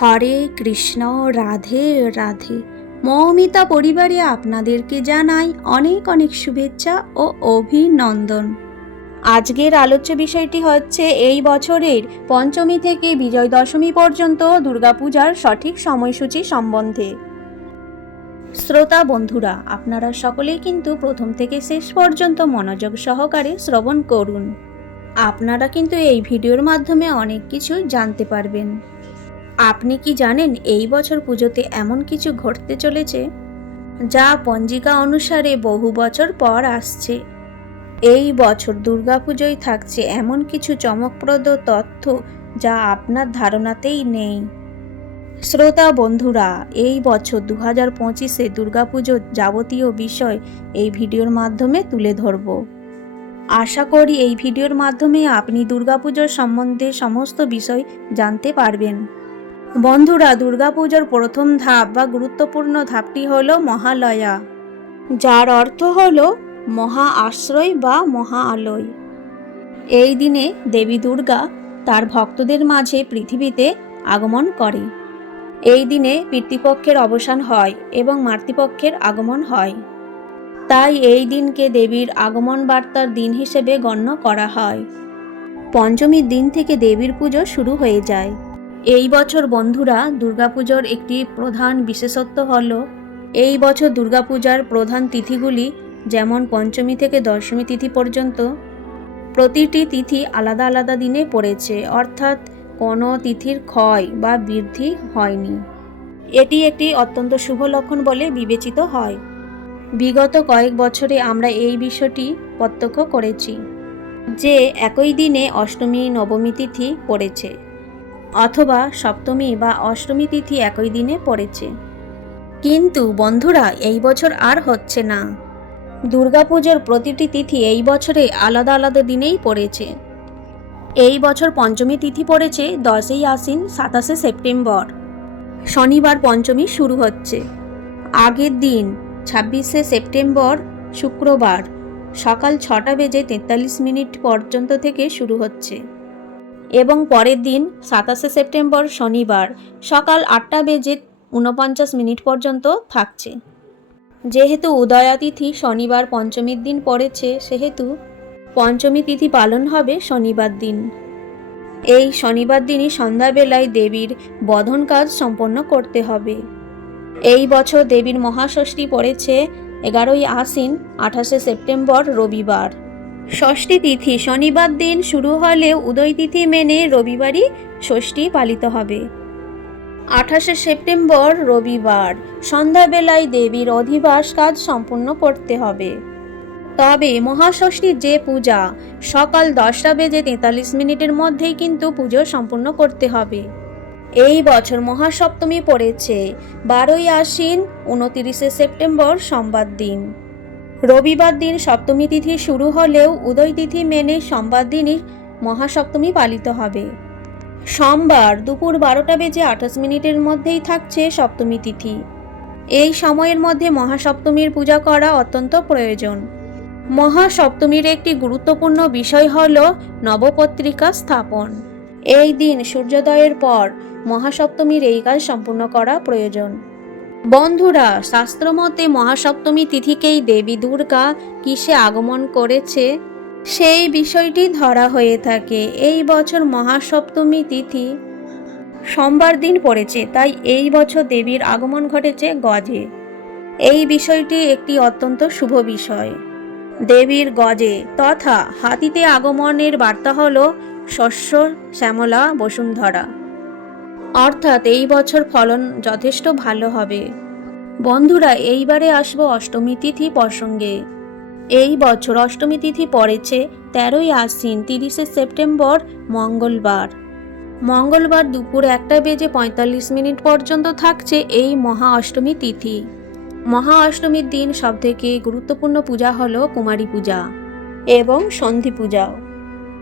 হরে কৃষ্ণ, রাধে রাধে। মৌমিতা পরিবারে আপনাদেরকে জানাই অনেক অনেক শুভেচ্ছা ও অভিনন্দন। আজকের আলোচ্য বিষয়টি হচ্ছে, এই বছরের পঞ্চমী থেকে বিজয় দশমী পর্যন্ত দুর্গাপূজার সঠিক সময়সূচি সম্বন্ধে। শ্রোতা বন্ধুরা, আপনারা সকলেই কিন্তু প্রথম থেকে শেষ পর্যন্ত মনোযোগ সহকারে শ্রবণ করুন। আপনারা কিন্তু এই ভিডিওর মাধ্যমে অনেক কিছু জানতে পারবেন। আপনি কি জানেন এই বছর পুজোতে এমন কিছু ঘটতে চলেছে? যা পঞ্জিকা অনুসারে বহু বছর পর আসছে। এই বছর দুর্গাপুজোয় থাকছে এমন কিছু চমকপ্রদ তথ্য যা আপনার ধারণাতেই নেই। শ্রোতা বন্ধুরা, এই বছর দু হাজার পঁচিশে দুর্গাপুজোর যাবতীয় বিষয় এই ভিডিওর মাধ্যমে তুলে ধরব। আশা করি এই ভিডিওর মাধ্যমে আপনি দুর্গাপুজোর সম্বন্ধে সমস্ত বিষয় জানতে পারবেন। বন্ধুরা, দুর্গাপুজোর প্রথম ধাপ বা গুরুত্বপূর্ণ ধাপটি হল মহালয়া, যার অর্থ হল মহা আশ্রয় বা মহা আলয়। এই দিনে দেবী দুর্গা তার ভক্তদের মাঝে পৃথিবীতে আগমন করে। এই দিনে পিতৃপক্ষের অবসান হয় এবং মাতৃপক্ষের আগমন হয়। তাই এই দিনকে দেবীর আগমন বার্তার দিন হিসেবে গণ্য করা হয়। পঞ্চমীর দিন থেকে দেবীর পুজো শুরু হয়ে যায়। এই বছর বন্ধুরা দুর্গাপুজোর একটি প্রধান বিশেষত্ব হল, এই বছর দুর্গাপূজার প্রধান তিথিগুলি যেমন পঞ্চমী থেকে দশমী তিথি পর্যন্ত প্রতিটি তিথি আলাদা আলাদা দিনে পড়েছে, অর্থাৎ কোনো তিথির ক্ষয় বা বৃদ্ধি হয়নি। এটি একটি অত্যন্ত শুভ লক্ষণ বলে বিবেচিত হয়। বিগত কয়েক বছরে আমরা এই বিষয়টি প্রত্যক্ষ করেছি যে একই দিনে অষ্টমী, নবমী তিথি পড়েছে। অথবা সপ্তমী বা অষ্টমী তিথি একই দিনে পড়েছে। কিন্তু বন্ধুরা, এই বছর আর হচ্ছে না। দুর্গাপুজোর প্রতিটি তিথি এই বছরে আলাদা আলাদা দিনেই পড়েছে। এই বছর পঞ্চমী তিথি পড়েছে দশই আশ্বিন, সাতাশে সেপ্টেম্বর। শনিবার পঞ্চমী শুরু হচ্ছে। আগের দিন, ছাব্বিশে সেপ্টেম্বর, শুক্রবার, সকাল ছটা বেজে তেতাল্লিশ মিনিট পর্যন্ত থেকে শুরু হচ্ছে। এবং পরের দিন সাতাশে সেপ্টেম্বর শনিবার সকাল আটটা বেজে ঊনপঞ্চাশ মিনিট পর্যন্ত থাকছে। যেহেতু উদয়া তিথি শনিবার পঞ্চমীর দিন পড়েছে, সেহেতু পঞ্চমী তিথি পালন হবে শনিবার দিন। এই শনিবার দিনই সন্ধ্যাবেলায় দেবীর বধন কাজ সম্পন্ন করতে হবে। এই বছর দেবীর মহাষষ্ঠী পড়েছে এগারোই আশ্বিন আঠাশে সেপ্টেম্বর রবিবার। ষষ্ঠী তিথি শনিবার দিন শুরু হলেও উদয় তিথি মেনে রবিবারই ষষ্ঠী পালিত হবে। আঠাশে সেপ্টেম্বর রবিবার, সন্ধ্যাবেলায় দেবীর অধিবাস কাজ সম্পূর্ণ করতে হবে। তবে মহাষষ্ঠীর যে পূজা, সকাল দশটা বেজে তেতাল্লিশ মিনিটের মধ্যেই কিন্তু পুজো সম্পূর্ণ করতে হবে। এই বছর মহাসপ্তমী পড়েছে, বারোই আশ্বিন, উনতিরিশে সেপ্টেম্বর সোমবার দিন। রবিবার দিন সপ্তমী তিথি শুরু হলেও উদয় তিথি মেনে সোমবার দিনই মহাসপ্তমী পালিত হবে। সোমবার দুপুর বারোটা বেজে আঠাশ মিনিটের মধ্যেই থাকছে সপ্তমী তিথি। এই সময়ের মধ্যে মহাসপ্তমীর পূজা করা অত্যন্ত প্রয়োজন। মহাসপ্তমীর একটি গুরুত্বপূর্ণ বিষয় হল নবপত্রিকা স্থাপন। এই দিন সূর্যোদয়ের পর মহাসপ্তমীর এই কাজ সম্পূর্ণ করা প্রয়োজন। বন্ধুরা, শাস্ত্রমতে মহাসপ্তমী তিথিকেই দেবী দুর্গা কিসে আগমন করেছে? সেই বিষয়টি ধরা হয়ে থাকে। এই বছর মহাসপ্তমী তিথি সোমবার দিন পড়েছে, তাই এই বছর দেবীর আগমন ঘটেছে গজে। এই বিষয়টি একটি অত্যন্ত শুভ বিষয়। দেবীর গজে তথা হাতিতে আগমনের বার্তা হল শস্য শ্যামলা বসুন্ধরা। অর্থাৎ এই বছর ফলন যথেষ্ট ভালো হবে। বন্ধুরা, এইবারে আসব অষ্টমী তিথি প্রসঙ্গে। এই বছর অষ্টমী তিথি পড়েছে তেরোই আশ্বিন, তিরিশে সেপ্টেম্বর, মঙ্গলবার। মঙ্গলবার দুপুর একটা বেজে পঁয়তাল্লিশ মিনিট পর্যন্ত থাকছে এই মহা অষ্টমী তিথি। মহা অষ্টমীর দিন সবথেকে গুরুত্বপূর্ণ পূজা হলো কুমারী পূজা এবং সন্ধি পূজাও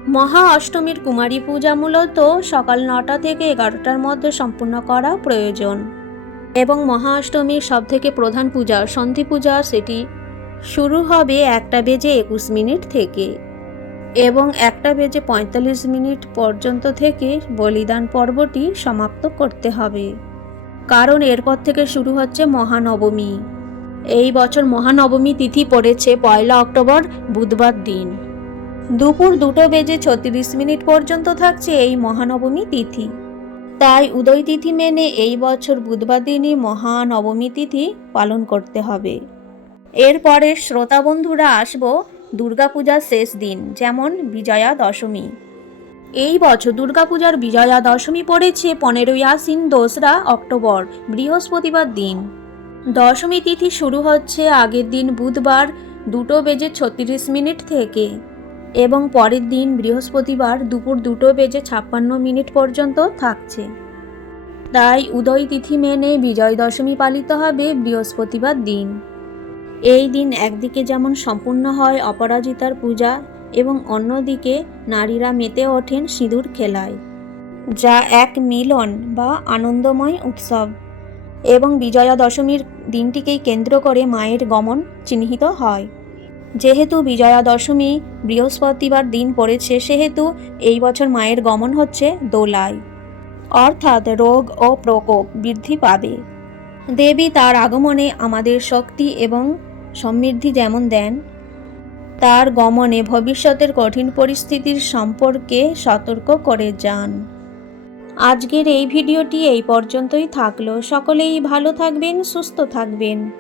মহা অষ্টমীর কুমারী পূজা মূলত সকাল নটা থেকে এগারোটার মধ্যে সম্পূর্ণ করা প্রয়োজন। এবং মহা অষ্টমীর সবথেকে প্রধান পূজা, সন্ধি পূজা, সেটি শুরু হবে একটা বেজে একুশ মিনিট থেকে। এবং একটা বেজে পঁয়তাল্লিশ মিনিট পর্যন্ত থেকে বলিদান পর্বটি সমাপ্ত করতে হবে। কারণ এরপর থেকে শুরু হচ্ছে মহানবমী। এই বছর মহানবমী তিথি পড়েছে পয়লা অক্টোবর, বুধবার দিন। দুপুর দুটো বেজে ছত্রিশ মিনিট পর্যন্ত থাকছে এই মহানবমী তিথি। তাই উদয় তিথি মেনে এই বছর বুধবার দিনই মহানবমী তিথি পালন করতে হবে। এরপরে শ্রোতা বন্ধুরা আসব দুর্গাপূজার শেষ দিন, যেমন বিজয়া দশমী এই বছর দুর্গাপূজার বিজয়া দশমী পড়েছে পনেরোই আশ্বিন, দোসরা অক্টোবর, বৃহস্পতিবার দিন। দশমী তিথি শুরু হচ্ছে আগের দিন বুধবার দুটো বেজে ছত্রিশ মিনিট থেকে। এবং পরের দিন বৃহস্পতিবার দুপুর দুটো বেজে ছাপ্পান্ন মিনিট পর্যন্ত থাকছে। তাই উদয় তিথি মেনে বিজয় দশমী পালিত হবে বৃহস্পতিবার দিন। এই দিন একদিকে যেমন সম্পূর্ণ হয় অপরাজিতার পূজা এবং অন্যদিকে নারীরা মেতে ওঠেন সিঁদুর খেলায়, যা এক মিলন বা আনন্দময় উৎসব এবং বিজয়া দশমীর দিনটিকেই কেন্দ্র করে মায়ের গমন চিহ্নিত হয়। যেহেতু বিজয়া দশমী বৃহস্পতিবার দিন পড়েছে, সেহেতু এই বছর মায়ের গমন হচ্ছে দোলায়। অর্থাৎ রোগ ও প্রকোপ বৃদ্ধি পাবে। দেবী তার আগমনে আমাদের শক্তি এবং সমৃদ্ধি যেমন দেন, তার গমনে ভবিষ্যতের কঠিন পরিস্থিতির সম্পর্কে সতর্ক করে যান। আজকের এই ভিডিওটি এই পর্যন্তই থাকল। সকলেই ভালো থাকবেন, সুস্থ থাকবেন।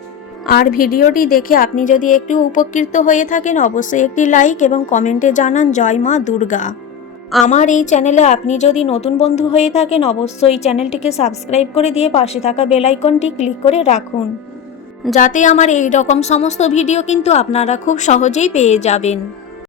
আর ভিডিওটি দেখে আপনি যদি একটু উপকৃত হয়ে থাকেন, অবশ্যই একটি লাইক এবং কমেন্টে জানান, জয় মা দুর্গা। আমার এই চ্যানেলে আপনি যদি নতুন বন্ধু হয়ে থাকেন, অবশ্যই চ্যানেলটিকে সাবস্ক্রাইব করে দিয়ে পাশে থাকা বেলাইকনটি ক্লিক করে রাখুন। যাতে আমার এই রকম সমস্ত ভিডিও কিন্তু আপনারা খুব সহজেই পেয়ে যাবেন।